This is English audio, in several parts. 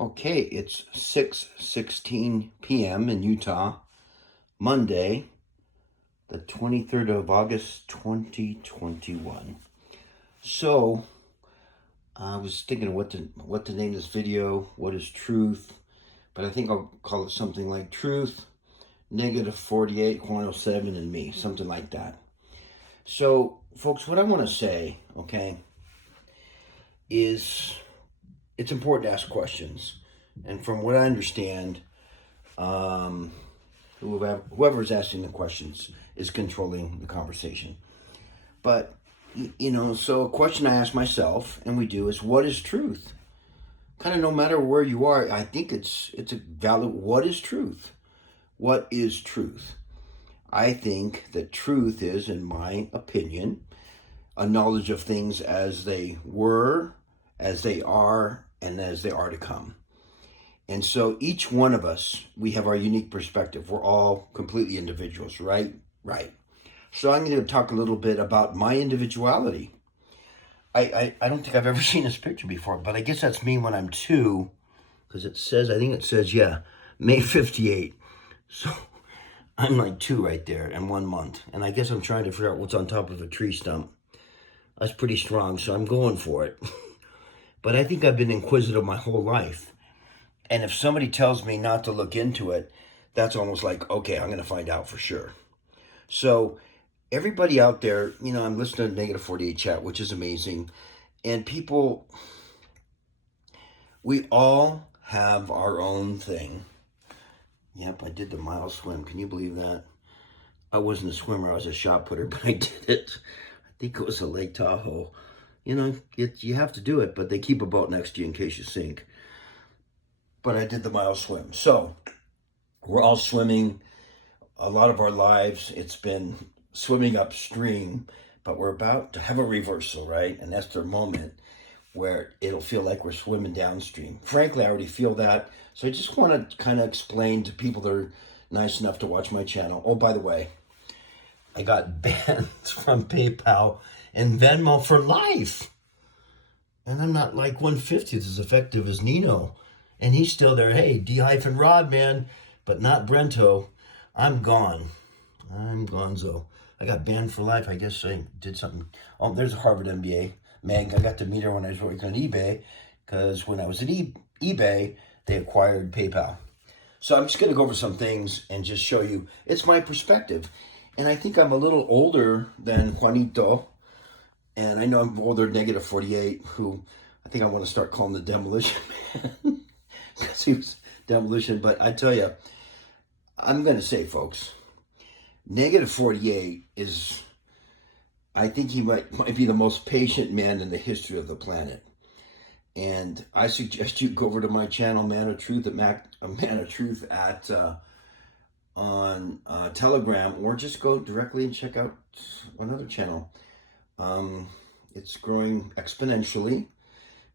Okay, it's 6:16 p.m. in Utah, Monday, the 23rd of August, 2021. So, I was thinking of what to name this video, what is truth, but I think I'll call it something like Truth, Negative 48, Juan O Savin, and me, something like that. So, folks, what I want to say, okay, is it's important to ask questions. And from what I understand, um, whoever's asking the questions is controlling the conversation. But, so a question I ask myself, and we do, is what is truth? Kind of no matter where you are, I think it's a valid, what is truth? What is truth? I think that truth is, in my opinion, a knowledge of things as they were, as they are, and as they are to come. And so each one of us, we have our unique perspective. We're all completely individuals, right? Right. So I'm going to talk a little bit about my individuality. I don't think I've ever seen this picture before, but I guess that's me when I'm 2, because I think it says, yeah, May 58. So I'm like 2 right there in 1 month. And I guess I'm trying to figure out what's on top of a tree stump. That's pretty strong, so I'm going for it. But I think I've been inquisitive my whole life. And if somebody tells me not to look into it, that's almost like, okay, I'm going to find out for sure. So everybody out there, I'm listening to Negative 48 chat, which is amazing. And people, we all have our own thing. Yep, I did the mile swim. Can you believe that? I wasn't a swimmer, I was a shot putter, but I did it. I think it was a Lake Tahoe. You have to do it, but they keep a boat next to you in case you sink. But I did the mile swim. So we're all swimming. A lot of our lives, it's been swimming upstream, but we're about to have a reversal, right? And that's their moment where it'll feel like we're swimming downstream. Frankly, I already feel that. So I just want to kind of explain to people that are nice enough to watch my channel. Oh, by the way, I got banned from PayPal and Venmo for life. And I'm not like 1/50th as effective as Nino. And he's still there. Hey, D-Rod, man, but not Brento. I'm gone. I'm gonzo. I got banned for life. I guess I did something. Oh, there's a Harvard MBA. Meg, I got to meet her when I was working on eBay, because when I was at eBay, they acquired PayPal. So I'm just going to go over some things and just show you. It's my perspective. And I think I'm a little older than Juanito. And I know I'm older, Negative 48, who I think I want to start calling the Demolition Man. Because he was demolition. But I tell you, I'm going to say, folks, Negative 48 is, I think he might be the most patient man in the history of the planet. And I suggest you go over to my channel, Man of Truth on Telegram, or just go directly and check out another channel. It's growing exponentially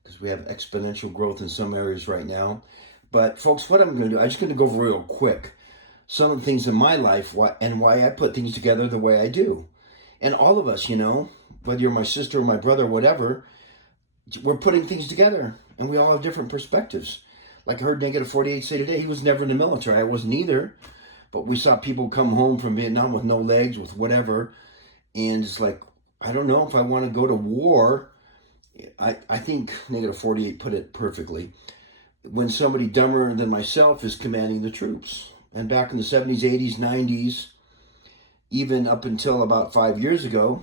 because we have exponential growth in some areas right now. But folks, what I'm going to do, I'm just going to go over real quick some of the things in my life and why I put things together the way I do. And all of us, whether you're my sister or my brother, whatever, we're putting things together, and we all have different perspectives. Like I heard Negative 48 say today, he was never in the military. I wasn't either. But we saw people come home from Vietnam with no legs, with whatever. And it's like, I don't know if I want to go to war. I think Negative 48 put it perfectly. When somebody dumber than myself is commanding the troops. And back in the 70s, 80s, 90s, even up until about 5 years ago,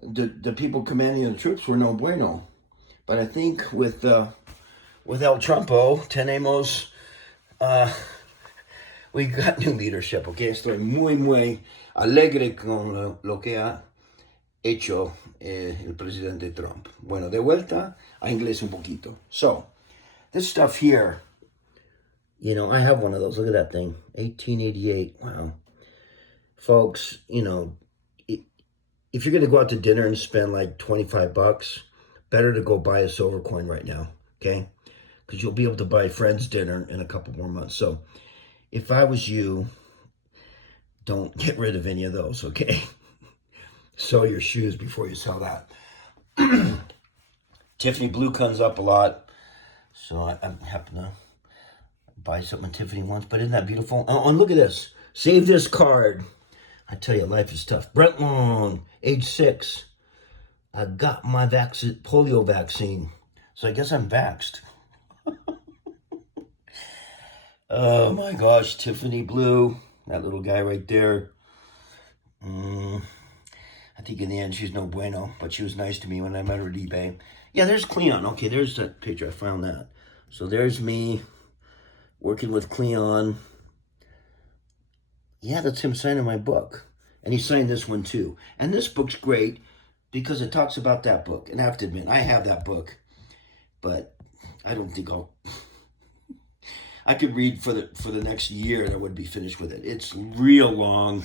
the people commanding the troops were no bueno. But I think with El Trumpo, tenemos, we got new leadership, okay? Estoy muy alegre con lo que ha hecho el presidente Trump. Bueno, de vuelta a inglés un poquito. So, this stuff here, I have one of those. Look at that thing. 1888. Wow. Folks, if you're going to go out to dinner and spend like $25, better to go buy a silver coin right now, okay? Because you'll be able to buy friends dinner in a couple more months. So if I was you, don't get rid of any of those, okay? Sell your shoes before you sell that. Tiffany blue comes up a lot. So I happened to buy something Tiffany once, but isn't that beautiful? Oh, and look at this. Save this card. I tell you, life is tough. Brent Long, age 6. I got my polio vaccine. So I guess I'm vaxxed. Oh my gosh, Tiffany Blue. That little guy right there. I think in the end she's no bueno, but she was nice to me when I met her at eBay. Yeah, there's Cleon. Okay, there's that picture. I found that. So there's me working with Cleon. Yeah, that's him signing my book. And he signed this one too. And this book's great because it talks about that book. And I have to admit, I have that book, but I don't think I could read for the next year and I would be finished with it. It's real long.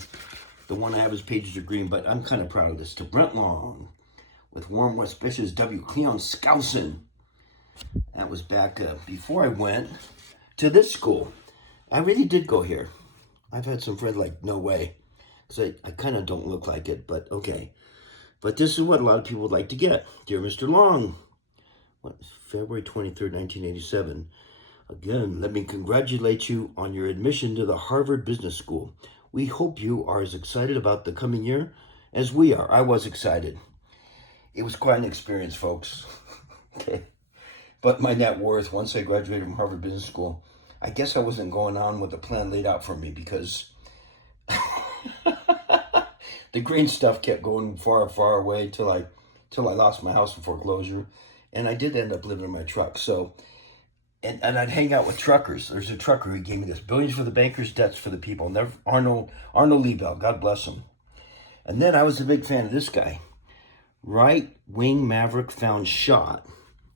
The one I have is pages of green, but I'm kind of proud of this. To Brent Long, with warm West wishes, W. Cleon Skousen. That was back before I went to this school. I really did go here. I've had some friends like, no way. Because I kind of don't look like it, but okay. But this is what a lot of people would like to get. Dear Mr. Long, February 23rd, 1987. Again, let me congratulate you on your admission to the Harvard Business School. We hope you are as excited about the coming year as we are. I was excited. It was quite an experience, folks. Okay. But my net worth, once I graduated from Harvard Business School, I guess I wasn't going on with the plan laid out for me because the green stuff kept going far, far away till I lost my house in foreclosure. And I did end up living in my truck. So, and I'd hang out with truckers. There's a trucker who gave me this: billions for the bankers, debts for the people. Never, Arnold Liebel, God bless him. And then I was a big fan of this guy. Right wing maverick found shot.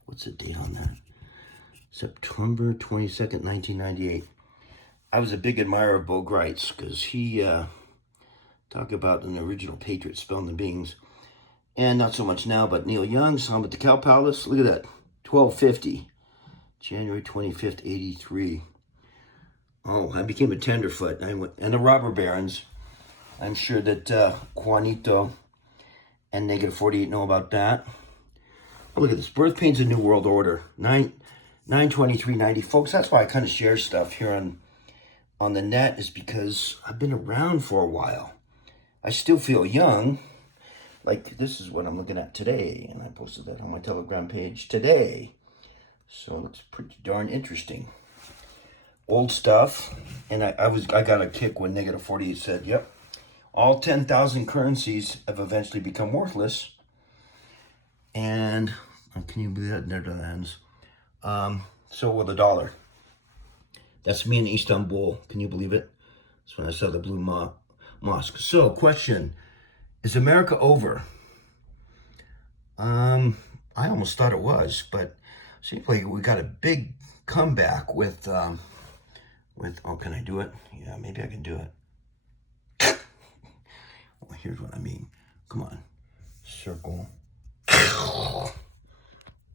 What's the date on that? September 22nd, 1998. I was a big admirer of Bo Greitz because he talked about an original patriot spilling the beans. And not so much now, but Neil Young saw him at the Cow Palace. Look at that, 1250. January 25th, 83. Oh, I became a tenderfoot. And the robber barons. I'm sure that Juanito and Negative 48 know about that. Oh, look at this. Birth Pains, A New World Order. 9/23/90. Folks, that's why I kind of share stuff here on the net, is because I've been around for a while. I still feel young. Like, this is what I'm looking at today. And I posted that on my Telegram page today. So it looks pretty darn interesting. Old stuff. And I got a kick when Negative 48 said, yep, all 10,000 currencies have eventually become worthless. And can you believe that? Netherlands. So will the dollar. That's me in Istanbul. Can you believe it? That's when I saw the blue mosque. So, question: is America over? I almost thought it was, but seems like we got a big comeback with. Oh, can I do it? Yeah, maybe I can do it. Well, here's what I mean. Come on, circle.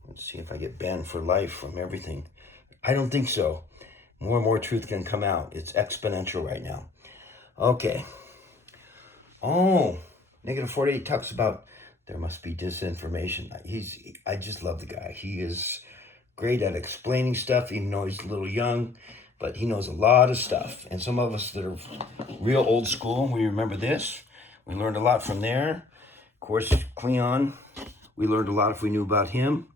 Let's see if I get banned for life from everything. I don't think so. More and more truth can come out. It's exponential right now. Okay. Oh, Negative 48 talks about there must be disinformation. I just love the guy. He is great at explaining stuff, even though he's a little young, but he knows a lot of stuff. And some of us that are real old school, we remember this. We learned a lot from there. Of course, Cleon, we learned a lot if we knew about him.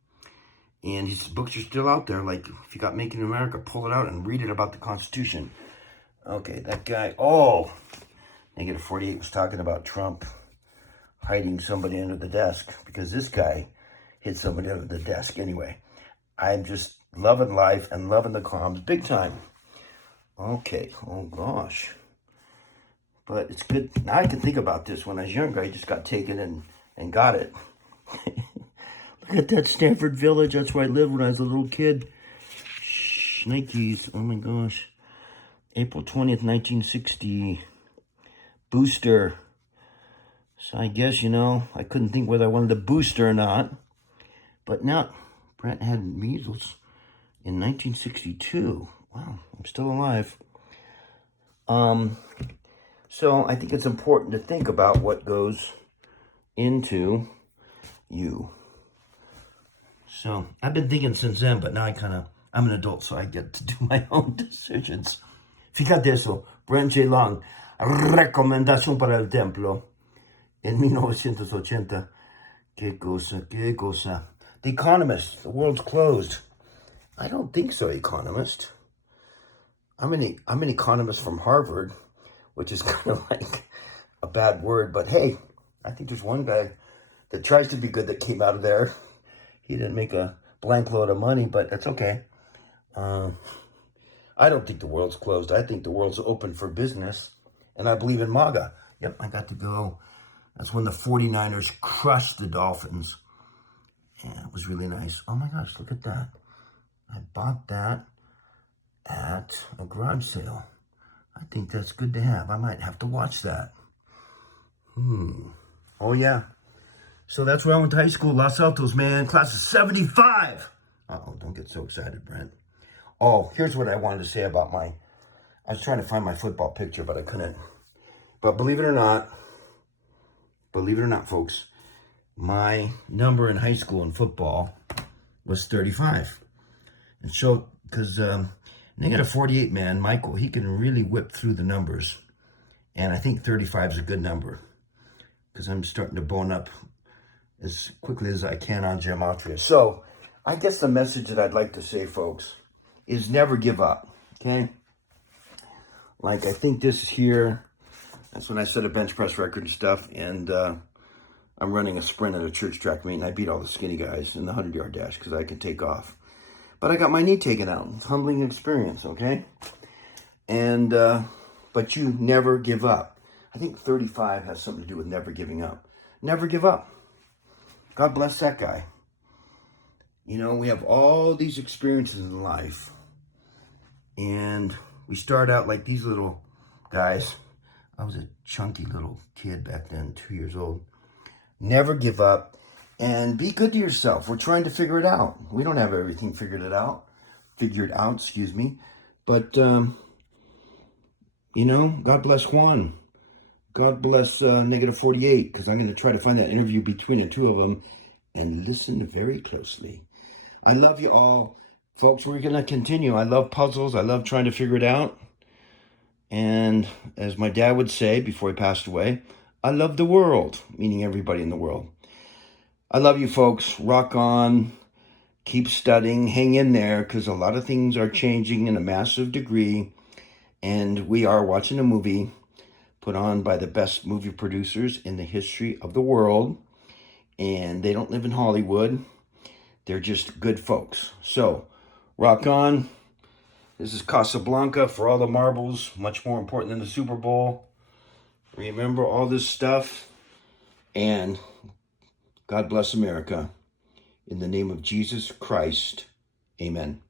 And his books are still out there. Like, if you got Making America, pull it out and read it about the Constitution. Okay, that guy, Negative 48 was talking about Trump hiding somebody under the desk, because this guy hid somebody under the desk. Anyway, I'm just loving life and loving the comms big time. Okay, oh gosh. But it's good. Now I can think about this. When I was younger, I just got taken and got it. Look at that Stanford Village. That's where I lived when I was a little kid. Nikes. Oh my gosh. April 20th, 1960. Booster. So I guess, I couldn't think whether I wanted a booster or not. But now, Brent had measles in 1962. Wow, I'm still alive. So I think it's important to think about what goes into you. So I've been thinking since then, but now I kind of I'm an adult, so I get to do my own decisions. Fíjate eso, Brent J. Long, recomendación para el templo, en 1980. Qué cosa, qué cosa. The Economist, the world's closed. I don't think so, Economist. I'm an economist from Harvard, which is kind of like a bad word, but hey, I think there's one guy that tries to be good that came out of there. He didn't make a blank load of money, but that's okay. I don't think the world's closed. I think the world's open for business, and I believe in MAGA. Yep, I got to go. That's when the 49ers crushed the Dolphins. Yeah, it was really nice. Oh my gosh, look at that. I bought that at a garage sale. I think that's good to have. I might have to watch that. Oh yeah. So that's where I went to high school, Los Altos, man. Class of 75. Uh-oh, don't get so excited, Brent. Oh, here's what I wanted to say about I was trying to find my football picture, but I couldn't. But believe it or not, folks, my number in high school in football was 35. And so, because negative 48, man, Michael, he can really whip through the numbers. And I think 35 is a good number because I'm starting to bone up as quickly as I can on gematria. So I guess the message that I'd like to say, folks, is never give up, okay? Like, I think this here, that's when I set a bench press record and stuff, and I'm running a sprint at a church track meet, and I beat all the skinny guys in the 100-yard dash because I can take off. But I got my knee taken out. It's a humbling experience, okay? And, but you never give up. I think 35 has something to do with never giving up. Never give up. God bless that guy. You know, we have all these experiences in life. And we start out like these little guys. I was a chunky little kid back then, 2 years old. Never give up and be good to yourself. We're trying to figure it out. We don't have everything figured out, excuse me. But, you know, God bless Juan. God bless negative 48, because I'm going to try to find that interview between the two of them and listen very closely. I love you all. Folks, we're going to continue. I love puzzles. I love trying to figure it out. And as my dad would say before he passed away, I love the world, meaning everybody in the world. I love you, folks. Rock on. Keep studying. Hang in there, because a lot of things are changing in a massive degree. And we are watching a movie put on by the best movie producers in the history of the world. And they don't live in Hollywood. They're just good folks. So, rock on. This is Casablanca for all the marbles. Much more important than the Super Bowl. Remember all this stuff. And God bless America. In the name of Jesus Christ, amen.